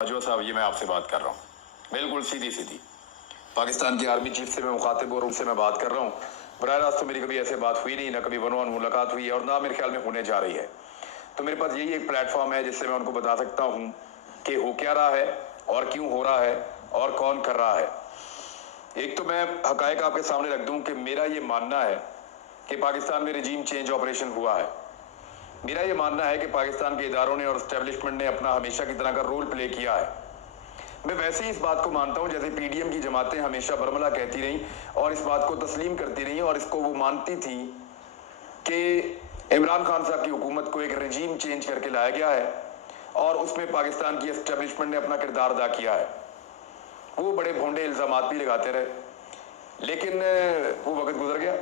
जो साहब ये मैं आपसे बात कर रहा हूँ बिल्कुल सीधी सीधी पाकिस्तान की आर्मी चीफ से मैं मुखातिब और उनसे मैं बात कर रहा हूँ। बराह रास्त तो मेरी कभी ऐसे बात हुई नहीं, ना कभी वन ऑन मुलाकात हुई है और ना मेरे ख्याल में होने जा रही है। तो मेरे पास यही एक प्लेटफॉर्म है जिससे मैं उनको बता सकता हूँ कि हो क्या रहा है और क्यों हो रहा है और कौन कर रहा है। एक तो मैं हकायक आपके सामने रख दूं कि मेरा ये मानना है कि पाकिस्तान में रिजीम चेंज ऑपरेशन हुआ है। मेरा ये मानना है कि पाकिस्तान के इदारों ने और एस्टेब्लिशमेंट ने अपना हमेशा की तरह का रोल प्ले किया है। मैं वैसे ही इस बात को मानता हूं जैसे पीडीएम की जमातें हमेशा बरमला कहती रहीं और इस बात को तस्लीम करती रहीं और इसको वो मानती थी कि इमरान खान साहब की हुकूमत को एक रजीम चेंज करके लाया गया है और उसमें पाकिस्तान की एस्टेब्लिशमेंट ने अपना किरदार अदा किया है। वो बड़े भोंडे इल्जामात भी लगाते रहे, लेकिन वो वक्त गुजर गया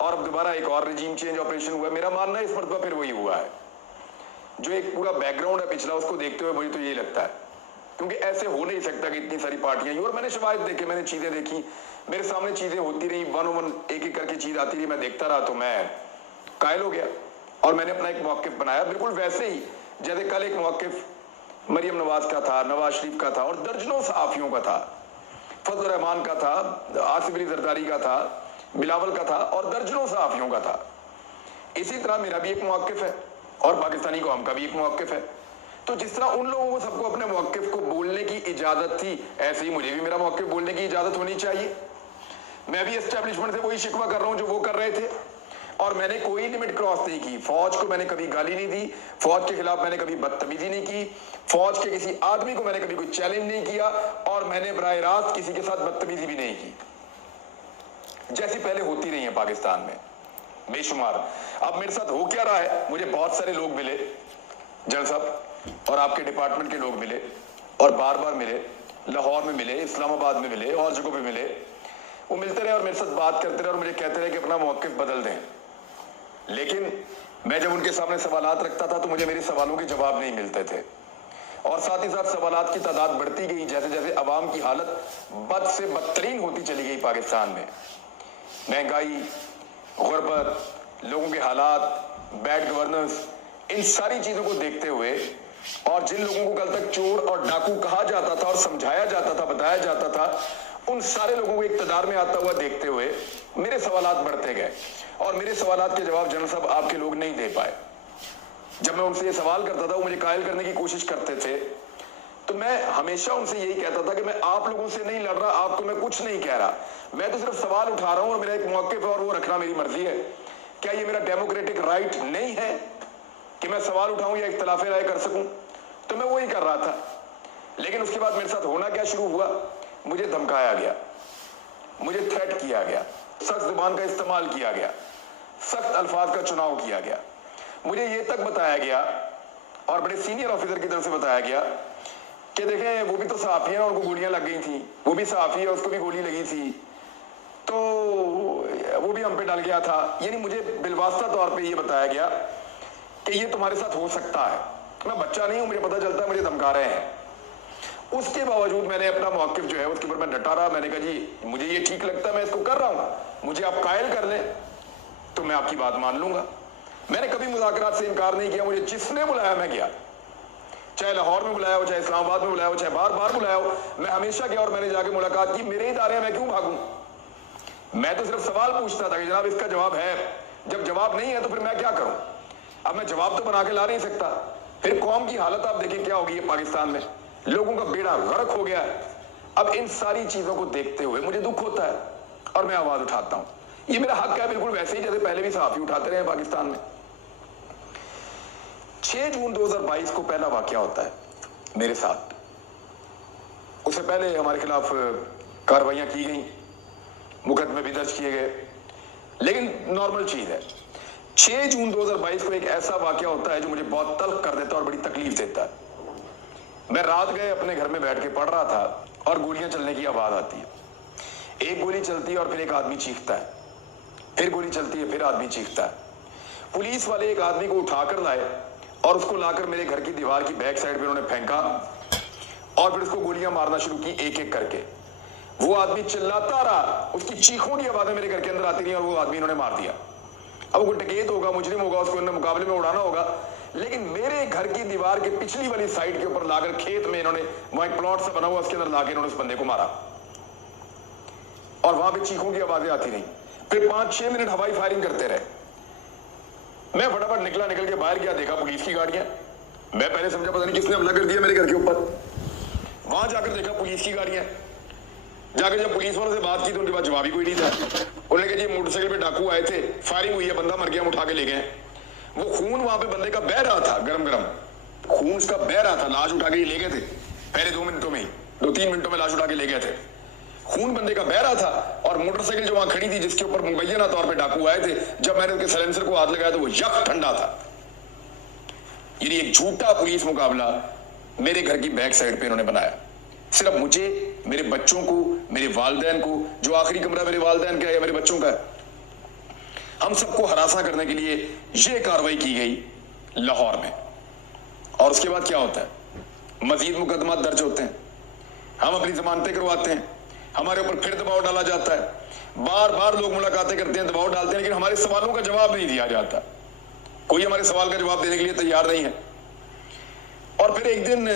और अब दोबारा एक और रजीम चेंज ऑपरेशन हुआ। मेरा मानना है इस मरतबा फिर वही हुआ है। जो एक पूरा बैकग्राउंड है पिछला, उसको देखते हुए मुझे तो यही लगता है, क्योंकि ऐसे हो नहीं सकता कि इतनी सारी पार्टियां ही। और मैंने शवाहिद देखे, मैंने चीजें देखी, मेरे सामने चीजें होती रही, वन वन एक एक करके चीज आती रही, मैं देखता रहा तो मैं कायल हो गया और मैंने अपना एक मौक़िफ़ बनाया बिल्कुल वैसे ही जैसे कल एक मौक़िफ़ मरियम नवाज का था, नवाज शरीफ का था और दर्जनों सहाफियों का था, फजल रहमान का था, आसिफ अली जरदारी का था, बिलावल का था और दर्जनों सहाफियों का था। इसी तरह मेरा भी एक मौक़िफ़ है और पाकिस्तानी कौम का भी एक मौक़िफ़ है। तो जिस तरह उन लोगों को सबको अपने मौक़िफ़ को बोलने की इजाज़त थी, ऐसे ही मुझे भी मेरा मौक़िफ़ बोलने की इजाज़त होनी चाहिए। मैं भी एस्टेब्लिशमेंट से वही शिकवा कर रहा हूँ जो वो कर रहे थे और मैंने कोई लिमिट क्रॉस नहीं की। फौज को मैंने कभी गाली नहीं दी, फौज के खिलाफ मैंने कभी बदतमीजी नहीं की, फौज के किसी आदमी को मैंने कभी कोई चैलेंज नहीं किया और मैंने बराह रास्त किसी के साथ बदतमीजी भी नहीं की, जैसी पहले होती रही है पाकिस्तान में बेशुमार। अब मेरे साथ हो क्या रहा है, मुझे बहुत सारे लोग मिले, जनरल साहब और आपके डिपार्टमेंट के लोग मिले और बार बार मिले, लाहौर में मिले, इस्लामाबाद में मिले और जगहों पे मिले। वो मिलते रहे और मेरे साथ बात करते रहे और मुझे कहते रहे कि अपना मौक़िफ़ बदल दें। लेकिन मैं जब उनके सामने सवालात रखता था तो मुझे मेरे सवालों के जवाब नहीं मिलते थे और साथ ही साथ सवालात की तादाद बढ़ती गई जैसे जैसे अवाम की हालत बद से बदतरीन होती चली गई। पाकिस्तान में महंगाई, गुर्बत, लोगों के हालात, बैड गवर्नेंस, इन सारी चीजों को देखते हुए और जिन लोगों को कल तक चोर और डाकू कहा जाता था और समझाया जाता था, बताया जाता था, उन सारे लोगों को इक़्तिदार में आता हुआ देखते हुए मेरे सवालात बढ़ते गए और मेरे सवालात के जवाब जनरल साहब आपके लोग नहीं दे पाए। जब मैं उनसे ये सवाल करता था, वो मुझे कायल करने की कोशिश करते थे, तो मैं हमेशा उनसे यही कहता था कि मैं आप लोगों से नहीं लड़ रहा, आपको मैं कुछ नहीं कह रहा, मैं तो सिर्फ सवाल उठा रहा हूं और मेरा एक मौक़िफ़ है और वो रखना मेरी मर्जी है। क्या ये मेरा डेमोक्रेटिक राइट नहीं है कि मैं सवाल उठाऊं या इख्तिलाफ राय कर सकूं? तो मैं वही कर रहा था। लेकिन उसके बाद मेरे साथ होना क्या शुरू हुआ, मुझे धमकाया गया, मुझे थ्रेट किया गया, सख्त जुबान का इस्तेमाल किया गया, सख्त अल्फाज का चुनाव किया गया। मुझे ये तक बताया गया और बड़े सीनियर ऑफिसर की तरफ से बताया गया कि देखें वो भी तो सहाफ़ी है और उनको गोलियां लग गई थी, वो भी सहाफ़ी है, उसको भी गोली लगी थी, तो वो भी हम पे डल गया था। यानी मुझे बिलवास्ता तौर पे ये बताया गया कि ये तुम्हारे साथ हो सकता है। मैं बच्चा नहीं हूं, मुझे पता चलता है मुझे धमका रहे हैं। उसके बावजूद मैंने अपना मौक़िफ़ जो है उसके ऊपर मैं डटा रहा। मैंने कहा जी मुझे ये ठीक लगता है, मैं इसको कर रहा हूँ, मुझे आप कायल कर लें तो मैं आपकी बात मान लूंगा। मैंने कभी मुज़ाकरात से इनकार नहीं किया। मुझे जिसने बुलाया मैं गया, चाहे लाहौर में बुलाया हो, चाहे इस्लामाबाद में बुलाया हो, चाहे बार बार बुलाया हो, मैं हमेशा गया और मैंने जाके मुलाकात की। मेरे इदारे हैं, मैं क्यों भागूं? मैं तो सिर्फ सवाल पूछता था कि जनाब इसका जवाब है। जब जवाब नहीं है तो फिर मैं क्या करूं? अब मैं जवाब तो बना के ला नहीं सकता। फिर कौम की हालत आप देखिए क्या होगी पाकिस्तान में, लोगों का बेड़ा गर्क हो गया है। अब इन सारी चीजों को देखते हुए मुझे दुख होता है और मैं आवाज उठाता हूं। ये मेरा हक है, बिल्कुल वैसे ही जैसे पहले भी सहाफ़ी उठाते रहे पाकिस्तान में। 6 जून 2022 को पहला वाकया होता है मेरे साथ। उससे पहले हमारे खिलाफ कार्रवाइयां की गई, मुकदमे भी दर्ज किए गए, लेकिन नॉर्मल चीज है। 6 जून 2022 को एक ऐसा वाकया होता है जो मुझे बहुत तल्ख कर देता है और बड़ी तकलीफ देता है। मैं रात गए अपने घर में बैठ के पढ़ रहा था और गोलियां चलने की आवाज आती है। एक गोली चलती है और फिर एक आदमी चीखता है, फिर गोली चलती है, फिर आदमी चीखता है। पुलिस वाले एक आदमी को उठाकर लाए और उसको लाकर मेरे घर की दीवार की बैक साइड पे उन्होंने फेंका और फिर उसको गोलियां मारना शुरू की एक एक करके। वो आदमी चिल्लाता रहा, उसकी चीखों की आवाजें मेरे घर के अंदर आती रही और वो आदमी इन्होंने मार दिया। अब वो डकैत होगा, मुजरिम होगा, उसको इन्होंने मुकाबले में उड़ाना होगा, लेकिन मेरे घर की दीवार के पिछली वाली साइड के ऊपर लाकर खेत में इन्होंने, वहां एक प्लॉट सा बना हुआ उसके अंदर लाकर इन्होंने उस बंदे को मारा और वहां पे चीखों की आवाजें आती रही। फिर 5-6 मिनट हवाई फायरिंग करते रहे। मैं फटाफट निकल के बाहर गया, देखा पुलिस की गाड़ियां। मैं पहले समझा पता नहीं किसने हमला कर दिया मेरे घर के ऊपर। वहां जाकर देखा पुलिस की गाड़ियां। जाकर जब पुलिस वालों से बात की तो उनके पास जवाब ही कोई नहीं था। उन्होंने कहा जी मोटरसाइकिल पे डाकू आए थे, फायरिंग हुई है, बंदा मर गया, हम उठा के ले गए। वो खून वहां पे बंदे का बह रहा था, गरम गरम खून उसका बह रहा था। लाश उठा के ले गए थे पहले 2 मिनटों में ही, 2-3 मिनटों में लाश उठा के ले गए थे। खून बंदे का बह रहा था और मोटरसाइकिल जो वहां खड़ी थी जिसके ऊपर मुबैना तौर पे डाकू आए थे, जब मैंने उसके साइलेंसर को हाथ लगाया तो वो यक ठंडा था। यानी एक झूठा पुलिस मुकाबला मेरे घर की बैक साइड पे इन्होंने बनाया। सिर्फ मुझे, मेरे बच्चों को, मेरे वालिदैन को, जो आखिरी कमरा मेरे वालिदैन का है या मेरे बच्चों का है, हम सबको हरासा करने के लिए यह कार्रवाई की गई लाहौर में। और उसके बाद क्या होता है, मजीद मुकदमा दर्ज होते हैं, हम अपनी जमानतें करवाते हैं, हमारे ऊपर फिर दबाव डाला जाता है। बार बार लोग मुलाकातें करते हैं, दबाव डालते हैं, लेकिन हमारे सवालों का जवाब नहीं दिया जाता। कोई हमारे सवाल का जवाब देने के लिए तैयार नहीं है। और फिर एक दिन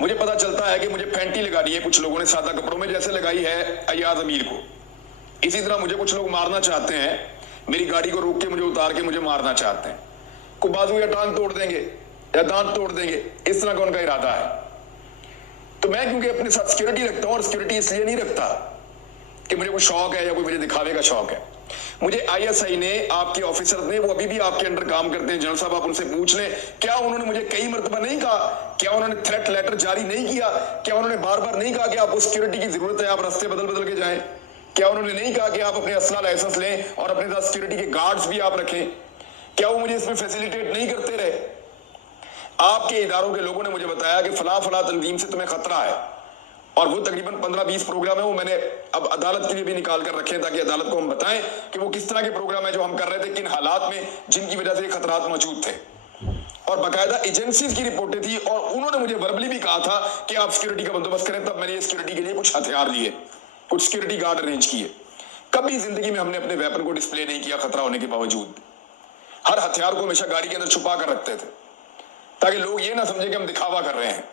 मुझे पता चलता है कि मुझे फैंटी लगानी है कुछ लोगों ने, सादा कपड़ों में जैसे लगाई है अयाज अमीर को। इसी तरह मुझे कुछ लोग मारना चाहते हैं, मेरी गाड़ी को रोक के मुझे उतार के मुझे मारना चाहते हैं। को बाजू या टांग तोड़ देंगे या दांत तोड़ देंगे, इस तरह का उनका इरादा है। तो मैं क्योंकि अपने साथ सिक्योरिटी रखता हूं, और सिक्योरिटी इसलिए नहीं रखता कि मुझे कोई शौक है या कोई मुझे दिखावे का शौक है। मुझे आईएसआई ने, आपके ऑफिसर ने, वो अभी भी आपके अंडर काम करते हैं, जनरल साहब आप उनसे पूछ लें, क्या उन्होंने मुझे कई मरतबा नहीं कहा, क्या उन्होंने थ्रेट लेटर जारी नहीं किया, क्या उन्होंने बार बार नहीं कहा कि आपको सिक्योरिटी की जरूरत है, आप रास्ते बदल बदल के जाएं, क्या उन्होंने नहीं कहा कि आप अपने असला लाइसेंस लें और अपने साथ सिक्योरिटी के गार्ड्स भी आप रखें, क्या वो मुझे इसमें फैसिलिटेट नहीं करते रहे? आपके इदारों के लोगों ने मुझे बताया कि फला फला तंजीम से तुम्हें खतरा है, और वो तकरीबन 15-20 प्रोग्राम है, वो मैंने अब अदालत के लिए भी निकाल कर रखे हैं ताकि अदालत को हम बताएं कि वो किस तरह के प्रोग्राम है जो हम कर रहे थे, किन हालात में, जिनकी वजह से खतरात मौजूद थे। और बाकायदा एजेंसीज की रिपोर्टें थी, और उन्होंने मुझे वर्बली भी कहा था कि आप सिक्योरिटी का बंदोबस्त करें। तब मैंने सिक्योरिटी के लिए कुछ हथियार लिए, कुछ सिक्योरिटी गार्ड अरेंज किए। कभी जिंदगी में हमने अपने वेपन को डिस्प्ले नहीं किया खतरा होने के बावजूद। हर हथियार को हमेशा गाड़ी के अंदर छुपा कर रखते थे ताकि लोग ये ना समझे कि हम दिखावा कर रहे हैं।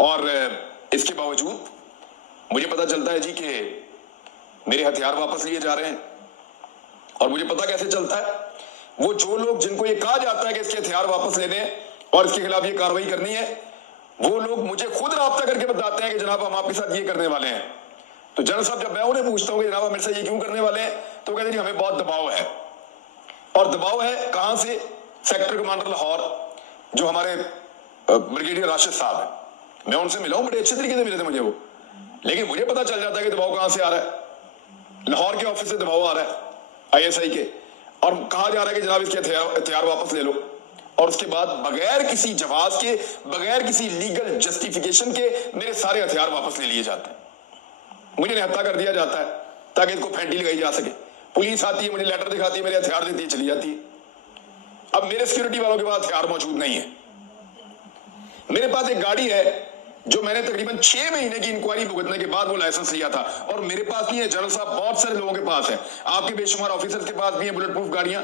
और इसके बावजूद मुझे पता चलता है जी कि मेरे हथियार वापस लिए जा रहे हैं। और मुझे पता कैसे चलता है, वो जो लोग जिनको ये कहा जाता है कि इसके हथियार वापस लेने और इसके खिलाफ ये कार्रवाई करनी है, वो लोग मुझे खुद राब्ता करके बताते हैं कि जनाब हम आपके साथ ये करने वाले हैं। तो जनरल साहब, जब मैं उन्हें पूछता हूँ कि जनाब मेरे साथ ये क्यों करने वाले हैं, तो कहते हैं हमें बहुत दबाव है। और दबाव है कहां से? सेक्टर कमांडर लाहौर जो हमारे ब्रिगेडियर राशिद साहब है, मैं उनसे मिला हूं, बड़े अच्छे तरीके से मिले थे मुझे वो। लेकिन मुझे पता चल जाता है कि दबाव कहां से आ रहा है। लाहौर के ऑफिस से दबाव आ रहा है आईएसआई के, और कहा जा रहा है कि जनाब इसके हथियार वापस ले लो। और उसके बाद बगैर किसी जवाब के, बगैर किसी लीगल जस्टिफिकेशन के मेरे सारे हथियार वापस ले लिए जाते हैं। मुझे निहत्था कर दिया जाता है ताकि इसको फैंटी लगाई जा सके। पुलिस आती है, मुझे लेटर दिखाती है, मेरे हथियार देती है, चली जाती है। अब मेरे सिक्योरिटी वालों के पास हथियार मौजूद नहीं है। मेरे पास एक गाड़ी है जो मैंने तकरीबन 6 महीने की इंक्वायरी भुगतने के बाद वो लाइसेंस लिया था, और मेरे पास नहीं है जनरल साहब, बहुत सारे लोगों के पास है। आपके बेशुमार ऑफिसर्स के पास भी है बुलेट प्रूफ गाड़ियां,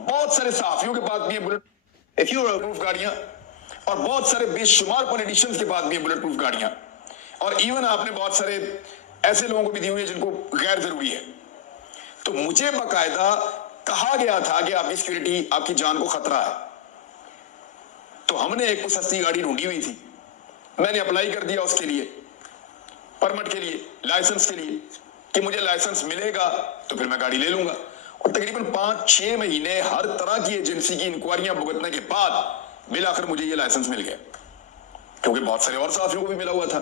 बहुत सारे सहाफियों के पास भी है बुलेट प्रूफ गाड़ियां, और बहुत सारे बेशुमार पॉलिटिशियंस के पास भी है बुलेट प्रूफ गाड़ियां। और इवन आपने बहुत सारे ऐसे लोगों को भी दी हुई है जिनको गैर जरूरी है। तो मुझे बाकायदा कहा गया था कि आपकी सिक्योरिटी, आपकी जान को खतरा है। तो हमने एक सस्ती गाड़ी ढूंढी हुई थी, मैंने अप्लाई कर दिया उसके लिए, परमिट के लिए, लाइसेंस के लिए, कि मुझे लाइसेंस मिलेगा तो फिर मैं गाड़ी ले लूंगा। और तकरीबन 5-6 महीने हर तरह की एजेंसी की इंक्वायरियां भुगतने के बाद मिलाकर मुझे ये लाइसेंस मिल गया, क्योंकि बहुत सारे और साथियों को भी मिला हुआ था।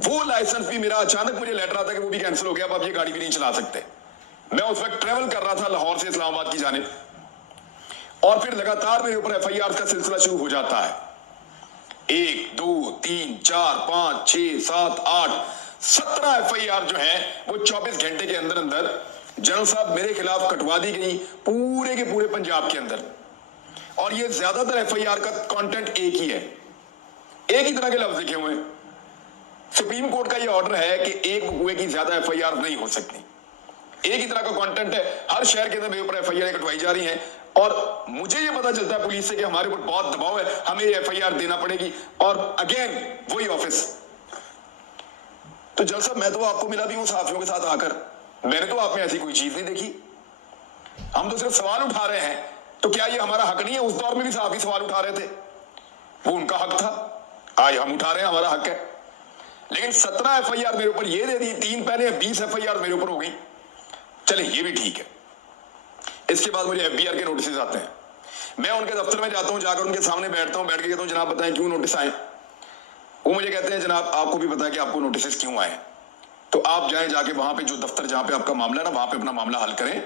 वो लाइसेंस भी मेरा अचानक मुझे लेटर आता कि वो भी कैंसिल हो गया, अब आप ये गाड़ी भी नहीं चला सकते। मैं उस वक्त ट्रेवल कर रहा था लाहौर से इस्लामाबाद की जानिब, और फिर लगातार मेरे ऊपर एफआईआर का सिलसिला शुरू हो जाता है। 1, 2, 3, 4, 5, 6, 7, 8, 17 एफआईआर जो है वो 24 घंटे के अंदर अंदर जनरल साहब मेरे खिलाफ कटवा दी गई, पूरे के पूरे पंजाब के अंदर। और ये ज्यादातर एफआईआर का कंटेंट एक ही है, एक ही तरह के लफ्ज लिखे हुए हैं। सुप्रीम कोर्ट का ये ऑर्डर है कि एक बकुए की ज्यादा एफआईआर नहीं हो सकती, एक ही तरह का कंटेंट है। हर शहर के अंदर मेरे ऊपर एफआईआर कटवाई जा रही हैं, और मुझे ये पता चलता है पुलिस से कि हमारे ऊपर बहुत दबाव है, हमें एफआईआर देना पड़ेगी, और अगेन वही ऑफिस। तो जल साहब, मैं तो आपको मिला भी हूं साथियों के साथ आकर, मैंने तो आप में ऐसी कोई चीज नहीं देखी। हम तो सिर्फ सवाल उठा रहे हैं, तो क्या ये हमारा हक नहीं है? उस दौर में भी साहब ही सवाल उठा रहे थे, वो उनका हक था, आज हम उठा रहे हैं, हमारा हक है। लेकिन 17 एफआईआर मेरे ऊपर ये दे दी, 3 पहले 20 एफआईआर मेरे ऊपर हो गई। चले, ये भी ठीक है। इसके बाद मुझे एफबीआर के नोटिस आते हैं, मैं उनके दफ्तर में जाता हूं, जाकर उनके सामने बैठता हूं, बैठ के कहता हूं जनाब बताएं क्यों नोटिस आए। वो मुझे कहते हैं जनाब आपको भी पता है कि आपको नोटिस क्यों आए, तो आप जाएं, जाके वहां पे जो दफ्तर जहां पे आपका मामला है ना, वहां पे अपना मामला हल करें,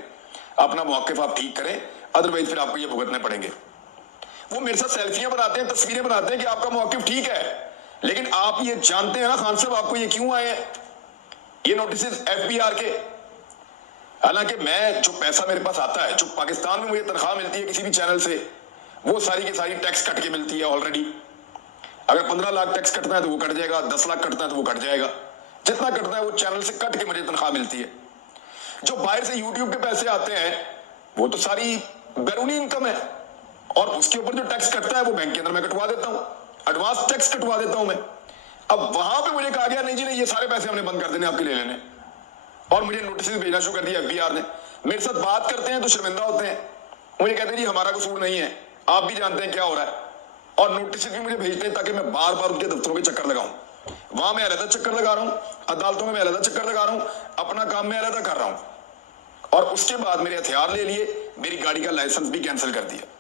अपना मौक़िफ़ आप ठीक करें, अदरवाइज फिर आपको ये भुगतने पड़ेंगे। वो मेरे साथ सेल्फियां बनाते हैं, तस्वीरें बनाते हैं कि आपका मौक़िफ़ ठीक है, लेकिन आप ये जानते हैं ना खान साहब आपको ये क्यों आए हैं ये नोटिस एफबीआर के। हालांकि मैं जो पैसा मेरे पास आता है, जो पाकिस्तान में मुझे तनख्वाह मिलती है किसी भी चैनल से, वो सारी की सारी टैक्स कट के मिलती है ऑलरेडी। अगर 15 लाख टैक्स कटना है तो वो कट जाएगा, 10 लाख कटना है तो वो कट जाएगा, जितना कटना है वो चैनल से कट के मुझे तनख्वाह मिलती है। जो बाहर से यूट्यूब के पैसे आते हैं वो तो सारी बैरूनी इनकम है, और उसके ऊपर जो टैक्स कटता है वो बैंक के अंदर मैं कटवा देता हूँ, एडवांस टैक्स कटवा देता हूं मैं। अब वहां पे मुझे कहा गया नहीं जी नहीं, ये सारे पैसे हमने बंद कर देने आपके ले लेने, और मुझे नोटिस भेजना शुरू कर दिया एफबीआर ने। मेरे साथ बात करते हैं तो शर्मिंदा होते हैं, मुझे कहते हैं जी हमारा कसूर नहीं है, आप भी जानते हैं क्या हो रहा है, और नोटिस भी मुझे भेजते हैं ताकि मैं बार बार उनके दफ्तरों के चक्कर लगाऊं। वहां मैं अलग चक्कर लगा रहा हूं, अदालतों में मैं अलग चक्कर लगा रहा हूं, अपना काम मैं अलग कर रहा हूं, और उसके बाद मेरे हथियार ले लिए, मेरी गाड़ी का लाइसेंस भी कैंसिल कर दिया,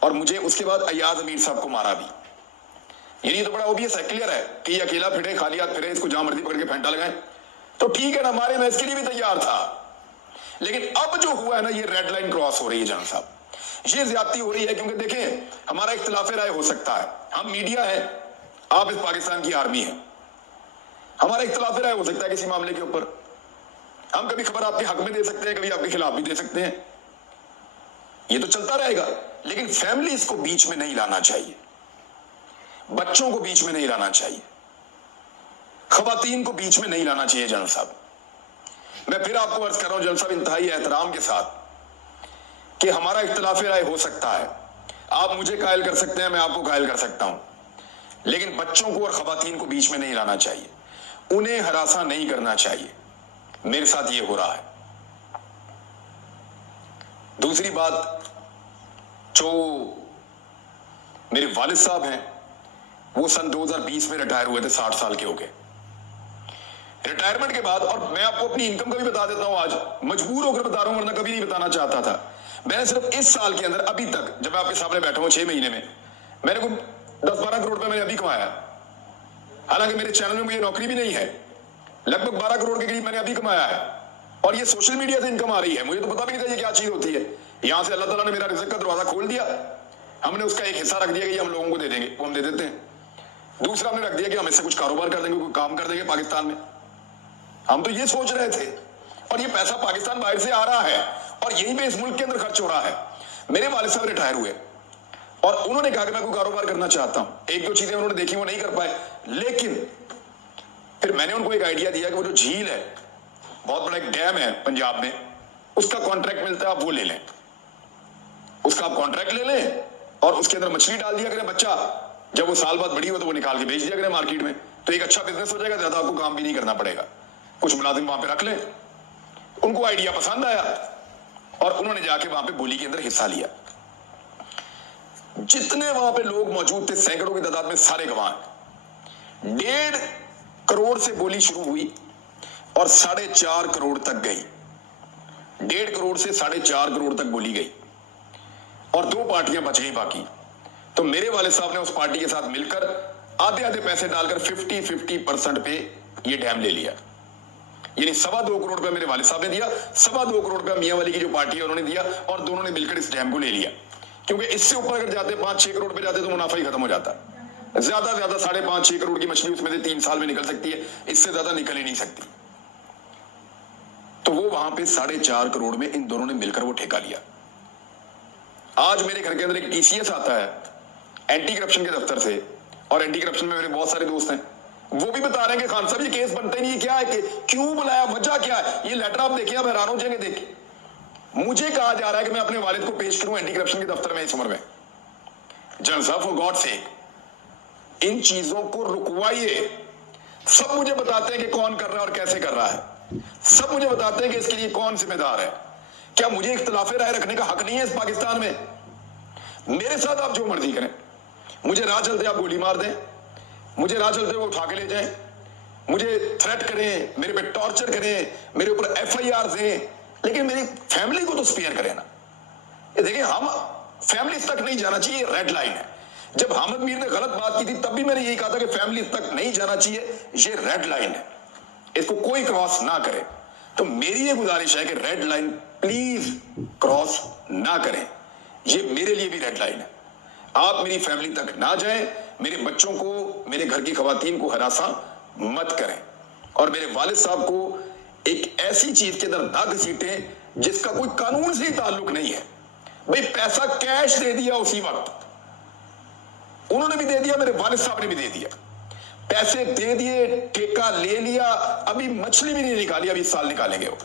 और मुझे उसके बाद अयाज अमीर साहब को मारा भी। ये तो बड़ा ओबियस है, क्लियर है कि ये अकेला फिरे, खाली हाथ फिरे, इसको जहां मर्जी पकड़ के फेंटा लगाए, तो ठीक है ना, मारे, मैं इसके लिए भी तैयार था। लेकिन अब जो हुआ है ना, ये रेड लाइन क्रॉस हो रही है जान साहब, ये ज्यादती हो रही है। क्योंकि देखें, हमारा इख्तिलाफ राय हो सकता है, हम मीडिया है, आप इस पाकिस्तान की आर्मी है, हमारा इख्तिलाफ राय हो सकता है किसी मामले के ऊपर, हम कभी खबर आपके हक में दे सकते हैं, कभी आपके खिलाफ भी दे सकते हैं, ये तो चलता रहेगा। लेकिन फैमिली इसको बीच में नहीं लाना चाहिए, बच्चों को बीच में नहीं लाना चाहिए, खवातीन को बीच में नहीं लाना चाहिए। जनरल साहब, मैं फिर आपको अर्ज कर रहा हूं जनरल साहब, इंतहाई एहतराम के साथ, कि हमारा इख्तिलाफ राय हो सकता है, आप मुझे कायल कर सकते हैं, मैं आपको कायल कर सकता हूं, लेकिन बच्चों को और खवातीन को बीच में नहीं लाना चाहिए, उन्हें हरासा नहीं करना चाहिए। मेरे साथ ये हो रहा है। दूसरी बात, जो मेरे वालिद साहब हैं, वो सन 2020 में रिटायर हुए थे, 60 साल के हो गए। रिटायरमेंट के बाद, और मैं आपको अपनी इनकम का भी बता देता हूं, आज मजबूर होकर बता रहा हूं, वरना कभी नहीं बताना चाहता था। मैंने सिर्फ इस साल के अंदर अभी तक, जब मैं आपके सामने बैठा हूं 6 महीने में, मैंने को 10-12 करोड़ रुपए मैंने अभी कमाया। हालांकि मेरे चैनल में मुझे नौकरी भी नहीं है, लगभग 12 करोड़ के करीब मैंने अभी कमाया है, और ये सोशल मीडिया से इनकम आ रही है। मुझे तो पता भी नहीं था ये क्या चीज होती है। यहां से अल्लाह ताला ने मेरा रिज़्क़ का दरवाजा खोल दिया, हमने उसका एक हिस्सा रख दिया कि हम लोगों को दे देंगे, वो हम दे देते हैं। दूसरा हमने रख दिया कि हम इससे कुछ कारोबार कर देंगे, कोई काम कर देंगे पाकिस्तान में। हम तो ये सोच रहे थे, और ये पैसा पाकिस्तान बाहर से आ रहा है, और यहीं पे इस मुल्क के अंदर खर्च हो रहा है। मेरे वालिद साहब रिटायर हुए, और उन्होंने कहा कि मैं कोई कारोबार करना चाहता हूं। एक दो चीजें उन्होंने देखी, वो नहीं कर पाए, लेकिन फिर मैंने उनको एक आइडिया दिया कि वो जो झील है, बहुत बड़ा एक डैम है पंजाब में, उसका कॉन्ट्रैक्ट मिलता है, आप वो ले लें, उसका आप कॉन्ट्रैक्ट ले लें, और उसके अंदर मछली डाल दिया करें, बच्चा जब वो साल बाद बड़ी हो तो वो निकाल के बेच दिया करें मार्केट में, तो एक अच्छा बिजनेस हो जाएगा, ज्यादा आपको काम भी नहीं करना पड़ेगा, कुछ मुलाजिम वहां पे रख लें। उनको आइडिया पसंद आया, और उन्होंने जाके वहां पे बोली के अंदर हिस्सा लिया। जितने वहां पे लोग मौजूद थे, सैकड़ों की तादाद में, सारे गवाह, 1.5 करोड़ से बोली शुरू हुई और 4.5 करोड़ तक गई। 1.5 करोड़ से 4.5 करोड़ तक बोली गई, और 2 पार्टियां बच गई बाकी। तो मेरे वाले साहब ने उस पार्टी के साथ मिलकर आधे आधे पैसे डालकर 50-50% पे ये डैम ले लिया। यानी 2.25 करोड़ रुपया मेरे वालिद साहब ने दिया, 2.25 करोड़ रुपया मियां वाली की जो पार्टी है उन्होंने दिया, और दोनों ने मिलकर इस डैम को ले लिया। क्योंकि इससे ऊपर अगर जाते 5-6 करोड़ पे जाते तो मुनाफा ही खत्म हो जाता। ज्यादा 5.5-6 करोड़ की मछली उसमें से 3 साल में निकल सकती है, इससे ज्यादा निकल ही नहीं सकती। तो वो वहां पे 4.5 करोड़ में इन दोनों ने मिलकर वो ठेका लिया। आज मेरे घर के अंदर एक टीसीएस आता है एंटी करप्शन के दफ्तर से, और एंटी करप्शन में मेरे बहुत सारे दोस्त हैं, वो भी बता रहे हैं कि खान साहब ये केस बनते नहीं, क्या है कि क्यों बुलाया, वजह क्या है। ये लेटर आप देखिए, आप हैरान हो जाएंगे देख के। मुझे कहा जा रहा है कि मैं अपने वालिद को पेश करूं एंटी करप्शन के दफ्तर में इस उम्र में। जनरल साहब, फॉर गॉड सेक, इन चीजों को रुकवाइए। सब मुझे बताते हैं कि कौन कर रहा है और कैसे कर रहा है, सब मुझे बताते हैं कि इसके लिए कौन जिम्मेदार है। क्या मुझे इख्तिलाफे राय रखने का हक नहीं है इस पाकिस्तान में? मेरे साथ आप जो मर्जी करें, मुझे राह चलते आप गोली मार दें, मुझे राह चलते वो उठा के ले जाएं, मुझे थ्रेट करें, मेरे पे टॉर्चर करें, मेरे ऊपर FIR दें, लेकिन मेरी फैमिली को तो स्पेयर करें ना। ये देखिए, हम फैमिली तक नहीं जाना चाहिए, रेड लाइन है। जब हामिद मीर ने गलत बात की थी तब भी मैंने यही कहा था कि फैमिली तक नहीं जाना चाहिए, ये रेड लाइन है, इसको कोई क्रॉस ना करे। तो मेरी ये गुजारिश है कि रेड लाइन प्लीज क्रॉस ना करें, ये मेरे लिए भी रेड लाइन है। आप मेरी फैमिली तक ना जाएं, मेरे बच्चों को, मेरे घर की खवातीन को हरासा मत करें, और मेरे वालिद साहब को एक ऐसी चीज के अंदर ना घसीटें जिसका कोई कानून से ताल्लुक नहीं है। भाई, पैसा कैश दे दिया उसी वक्त, उन्होंने भी दे दिया, मेरे वालिद साहब ने भी दे दिया, पैसे दे दिए, ठेका ले लिया, अभी मछली भी नहीं निकाली, अभी इस साल निकालेंगे वो।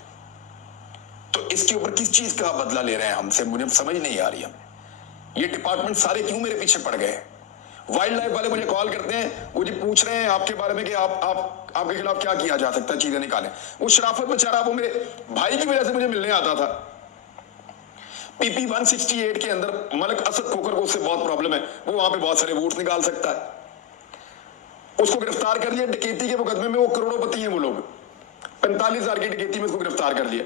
तो इसके ऊपर किस चीज का बदला ले रहे हैं हमसे, मुझे समझ नहीं आ रही। हमें ये डिपार्टमेंट सारे क्यों मेरे पीछे पड़ गए हैं? वाइल्ड लाइफ वाले मुझे कॉल करते हैं, वो जी पूछ रहे हैं आपके बारे में कि आपके खिलाफ क्या किया जा सकता है, चीजें निकालें। वो शराफत बेचारा, वो मेरे भाई की वजह से मुझे मिलने आता था। PP 168 के अंदर मलिक असद खोकर को, उससे बहुत प्रॉब्लम है, वो वहां पे बहुत सारे वोट निकाल सकता है। उसको गिरफ्तार कर लिया डकैती के मुकदमे में, वो करोड़ोंपति हैं वो लोग, 45,000 की डकैती में उसको गिरफ्तार कर लिया।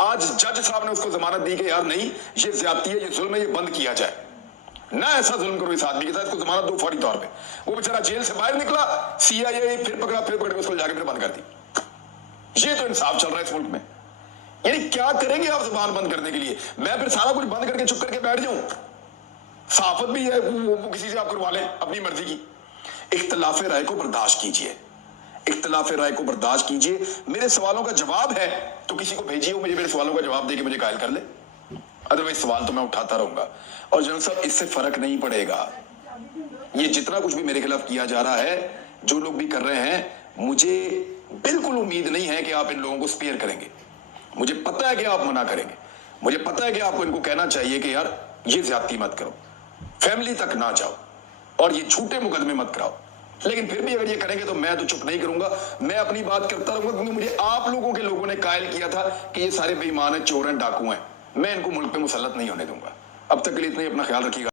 आज जज साहब ने उसको जमानत दी कि यार नहीं, ये ज्यादती है, ये जुल्म है, ये बंद किया जाए ना, ऐसा जुल्म करो इस आदमी के साथ, इसको जमानत दो फौरी तौर पे। वो बेचारा जेल से बाहर निकला, CIA फिर पकड़ के उसको जाके फिर बंद कर दी। ये तो इंसाफ चल रहा है इस मुल्क में। यानी क्या करेंगे आप जुबान बंद करने के लिए? मैं फिर सारा कुछ बंद करके चुप करके बैठ जाऊं? सहाफत भी है, वो किसी से आप करवा लें अपनी मर्जी की। इख्तिलाफ राय को बर्दाश्त कीजिए, इख्तिलाफ राय को बर्दाश्त कीजिए। मेरे सवालों का जवाब है तो किसी को भेजिए, वो मुझे मेरे सवालों का जवाब देके मुझे कायल कर ले, अदरवाइज सवाल तो मैं उठाता रहूंगा। और जनरल साहब, इससे फर्क नहीं पड़ेगा। ये जितना कुछ भी मेरे खिलाफ किया जा रहा है, जो लोग भी कर रहे हैं, मुझे बिल्कुल उम्मीद नहीं है कि आप इन लोगों को स्पेयर करेंगे। मुझे पता है कि आप मना करेंगे, मुझे पता है कि आपको इनको कहना चाहिए कि यार ये ज्यादती मत करो, फैमिली तक ना जाओ, और ये झूठे मुकदमे मत कराओ। लेकिन फिर भी अगर ये करेंगे तो मैं तो चुप नहीं करूंगा, मैं अपनी बात करता रहूंगा, क्योंकि मुझे आप लोगों ने कायल किया था कि ये सारे बेईमान है, चोर हैं, डाकू हैं। मैं इनको मुल्क पे मुसल्लत नहीं होने दूंगा। अब तक के लिए इतना ही, अपना ख्याल रखिएगा।